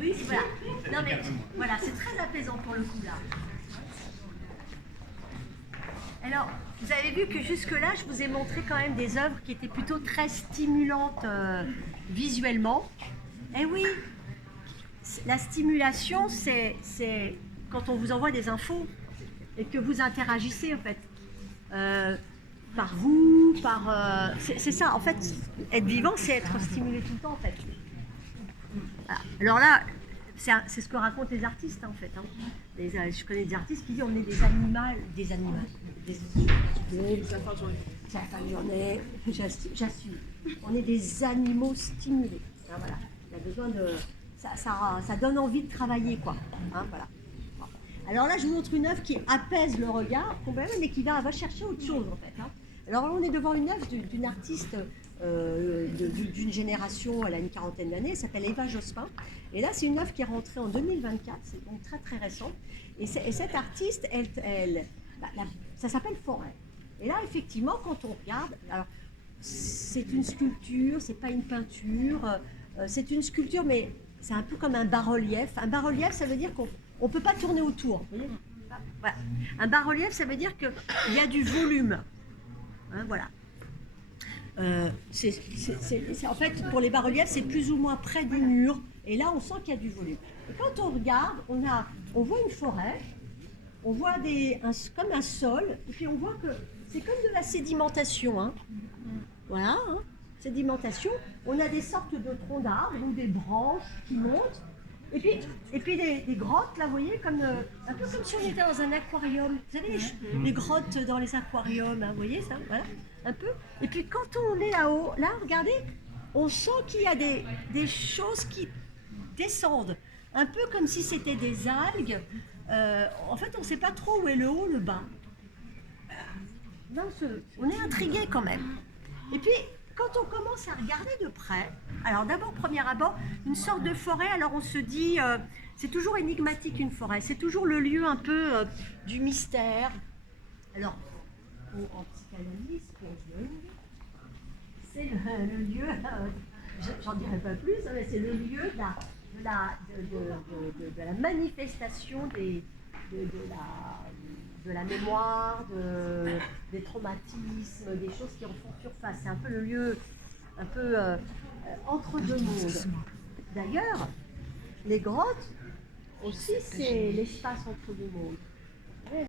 Oui, voilà. Non mais voilà, c'est très apaisant pour le coup là. Alors, vous avez vu que jusque-là, je vous ai montré quand même des œuvres qui étaient plutôt très stimulantes visuellement. Eh oui, la stimulation, c'est quand on vous envoie des infos et que vous interagissez en fait. Euh, par vous, par... c'est ça, en fait, être vivant, c'est être stimulé tout le temps en fait. Voilà. Alors là, c'est ce que racontent les artistes en fait. Hein. Je connais des artistes qui disent on est des animaux, c'est la fin de journée, j'assume. On est des animaux stimulés. Hein, voilà. Il y a besoin de, ça donne envie de travailler quoi. Hein, voilà. Alors là, je vous montre une œuvre qui apaise le regard, mais qui va chercher autre chose en fait. Hein. Alors là, on est devant une œuvre d'une artiste d'une génération, elle a une quarantaine d'années, elle s'appelle Eva Jospin. Et là, c'est une œuvre qui est rentrée en 2024, c'est donc très très récent. Et cette artiste, ça s'appelle Forêt. Et là, effectivement, quand on regarde, alors c'est une sculpture, c'est pas une peinture, c'est une sculpture, mais c'est un peu comme un bas-relief. Un bas-relief, ça veut dire qu'on ne peut pas tourner autour. Vous voyez, voilà. Un bas-relief, ça veut dire qu'il y a du volume. Hein, voilà. En fait, pour les bas-reliefs, c'est plus ou moins près du mur. Et là, on sent qu'il y a du volume. Et quand on regarde, on voit une forêt, on voit comme un sol, et puis on voit que c'est comme de la sédimentation. Hein. Voilà, hein, sédimentation. On a des sortes de troncs d'arbres ou des branches qui montent. Et puis des grottes, là, vous voyez, un peu comme si on était dans un aquarium. Vous savez, les grottes dans les aquariums, hein, vous voyez ça, voilà, un peu. Et puis quand on est là-haut, là, regardez, on sent qu'il y a des choses qui descendent, un peu comme si c'était des algues. En fait, on ne sait pas trop où est le haut, le bas. On est intrigué quand même. Et puis, quand on commence à regarder de près, alors d'abord, premier abord, une sorte de forêt, alors on se dit, c'est toujours énigmatique une forêt, c'est toujours le lieu un peu du mystère. Alors, en psychanalyse, c'est le lieu, j'en dirai pas plus, mais c'est le lieu de la manifestation de la mémoire, des traumatismes, des choses qui en font surface. C'est un peu le lieu, un peu entre deux mondes. D'ailleurs, les grottes aussi, c'est l'espace entre deux mondes.